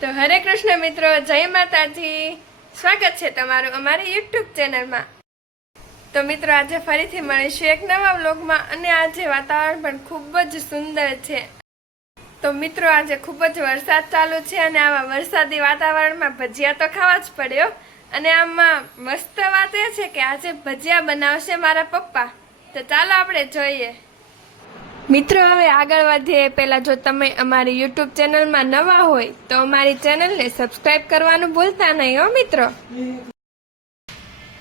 તો હરે કૃષ્ણ મિત્રો, જય માતાજી. સ્વાગત છે તમારું અમારી યુટ્યુબ ચેનલમાં. તો મિત્રો, આજે ફરીથી મળીશું એક નવા વ્લોગમાં અને આજે વાતાવરણ પણ ખૂબ જ સુંદર છે. તો મિત્રો, આજે ખૂબ જ વરસાદ ચાલુ છે અને આવા વરસાદી વાતાવરણમાં ભજીયા તો ખાવા જ પડ્યો અને આમાં મસ્ત વાત એ છે કે આજે ભજીયા બનાવશે મારા પપ્પા. તો ચાલો આપણે જોઈએ. મિત્રો, હવે આગળ વધીએ. પહેલાં જો તમે અમારી યુટ્યુબ ચેનલમાં નવા હોય, તો અમારી ચેનલને સબસ્ક્રાઇબ કરવાનું ભૂલતા નહીં, હો મિત્રો.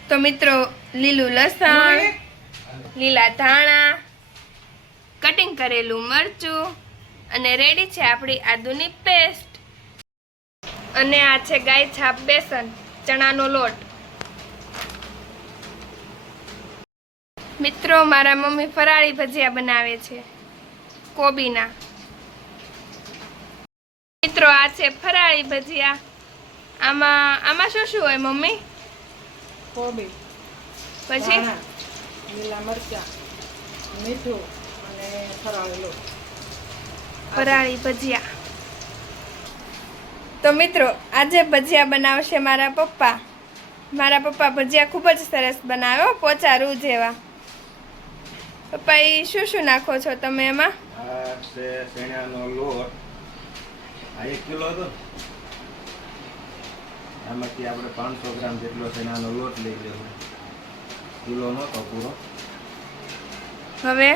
તો મિત્રો, લીલું લસણ, લીલા ધાણા કટિંગ કરેલું મરચું, અને રેડી છે આપણી આદુની પેસ્ટ અને આ છે ગાય છાપ બેસન, ચણાનો લોટ. મિત્રો, મારા મમ્મી ફરાળી ભજીયા બનાવે છે. કોબીના. મિત્રો આ છે ફરાળી ભજીયા. આમાં આમાં શું શું હોય મમ્મી? કોબી પછી? લીલા મરચા મીઠું અને ફરાળેલો ફરાળી ભજીયા. તો મિત્રો આજે ભજીયા બનાવશે મારા પપ્પા. મારા પપ્પા ભજીયા ખૂબ જ સરસ બનાવે હો, પોચા રૂ જેવા. પપ્પા શું શું નાખો છો તમે એમાં? આ છે ચણાનો લોટ. આ એક કિલો હતો આમાંથી આપણે પાંચસો ગ્રામ જેટલો ચણાનો લોટ લઈ લેવો. કિલો નહોતો પૂરો. હવે?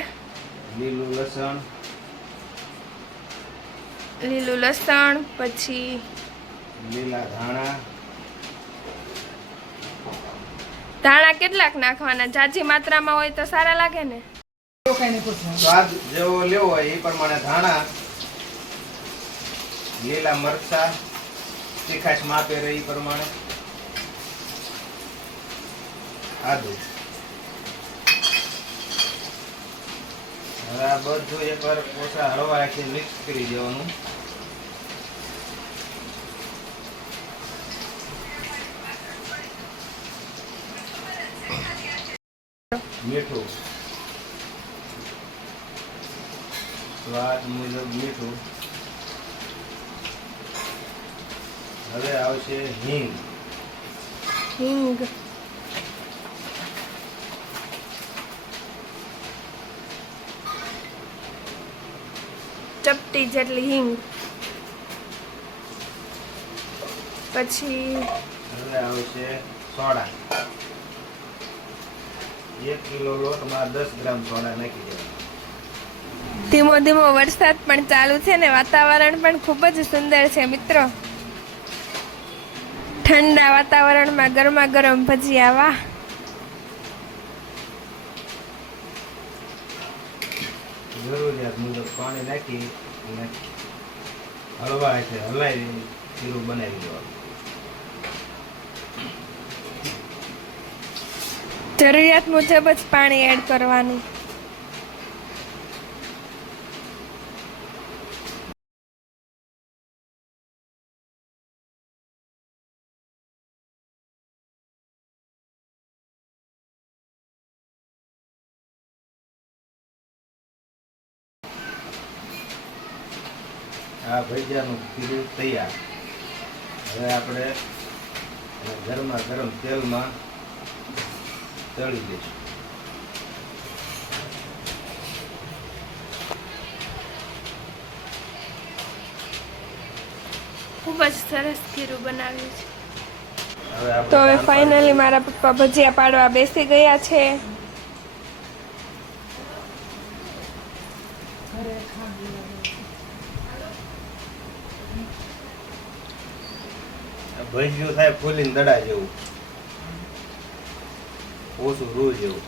લીલું લસણ. લીલું લસણ પછી લીલા ધાણા. ધાણા કેટલાક નાખવાના? જાજી માત્રામાં હોય તો સારા લાગે ને? સ્વાદ જેવો લેવો હોય એ પ્રમાણે ધાણા, લીલા મરચા, તીખાશ માપે રહે એ પ્રમાણે. આદુ. હવે આ બધું એકવાર હળવા હળવાથી મિક્સ કરી દેવાનું. મીઠું. સ્વાદ મુજબ મીઠું. હવે આવશે હિંગ. હિંગ. ચપટી જેટલી હિંગ. પછી હવે આવશે સોડા. એક કિલો લોટમાં દસ ગ્રામ સોડા નાખી દેવાના. ધીમો ધીમો વરસાદ પણ ચાલુ છે ને વાતાવરણ પણ ખૂબ જ સુંદર છે મિત્રો. ઠંડા વાતાવરણમાં ગરમા ગરમ ભજીયા વાહ જરૂરિયાત મુજબ પાણી નાખી અને હળવા છે હલાવી ખીરું બનાવી દેવાનું. જરૂરિયાત મુજબ જ પાણી એડ કરવાનું. આ ભજીયાનું ખીરું તૈયાર. હવે આપણે ગરમા ગરમ તેલમાં તળી દઈશું ખૂબ જ સરસ ખીરું બનાવ્યું છે. તો હવે ફાઇનલી મારા પપ્પા ભજીયા પાડવા બેસી ગયા છે. ભજીયું થાય ફૂલીને દડા જેવું. ઓછું રૂ જેવું.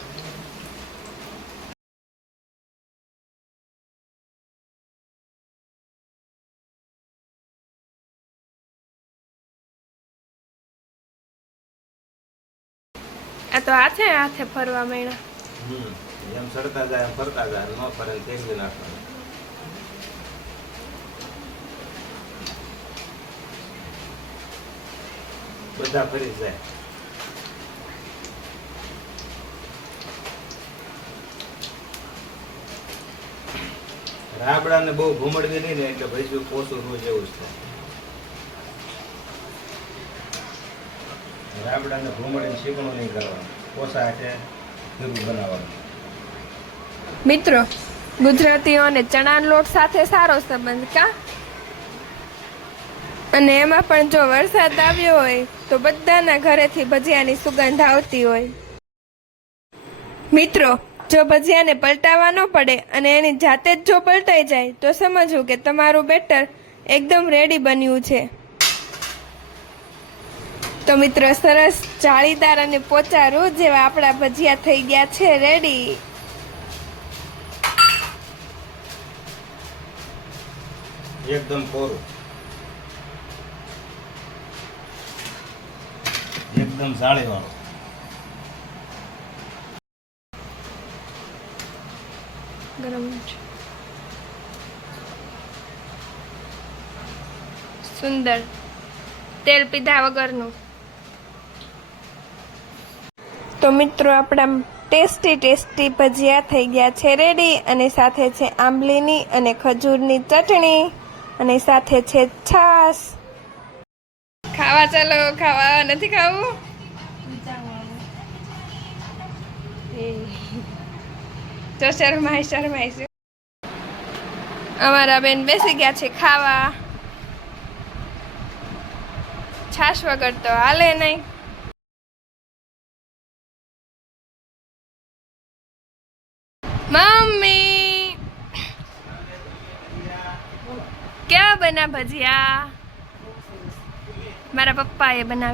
આ તો હાથે હાથે ફરવા માંડ્યા. હમ જેમ સડતા જાય એમ ફરતા જાય ન ફરે ફેંકી નાખવાનું બધા ફરી જાય. રાબડાને બહુ ઘુમડવી નહીં ને એટલે ભજીયું પોસું રોજ એવું જ થાય. રાબડાને ભૂમડીને શીકણું નહીં કરવાનું. ઓછા હાથે ખીરું બનાવવાનું. મિત્રો ગુજરાતીઓને ચણાનો લોટ સાથે સારો સંબંધ કા? અને એમાં પણ જો વરસાદ આવ્યો હોય તો બધાના ઘરેથી ભજીયાની સુગંધ આવતી હોય. મિત્રો, જો ભજીયાને પલટાવા ન પડે અને એની જાતે જ જો પલટાઈ જાય, તો સમજવું કે તમારું બેટર એકદમ રેડી બન્યું છે. તો મિત્રો, સરસ જાળીદાર અને પોચા રૂ જેવા આપણા ભજીયા થઈ ગયા છે રેડી એકદમ કોરું. એકદમ જાળીવાળું. ગરમ સુંદર. તેલ પીધા વગરનું. તો મિત્રો, આપણા ટેસ્ટી ટેસ્ટી ભજીયા થઈ ગયા છે રેડી અને સાથે છે આંબલીની અને ખજૂરની ચટણી અને સાથે છે છાશ. ખાવા ચાલો, ખાવા નથી ખાવું? તો શરમાય છે. અમારા બેન બેસી ગયા છે ખાવા. છાશ વગર તો હાલે નહીં. મમ્મી! ક્યાં બના ભજીયા? મારા પપ્પાએ બનાવ્યા.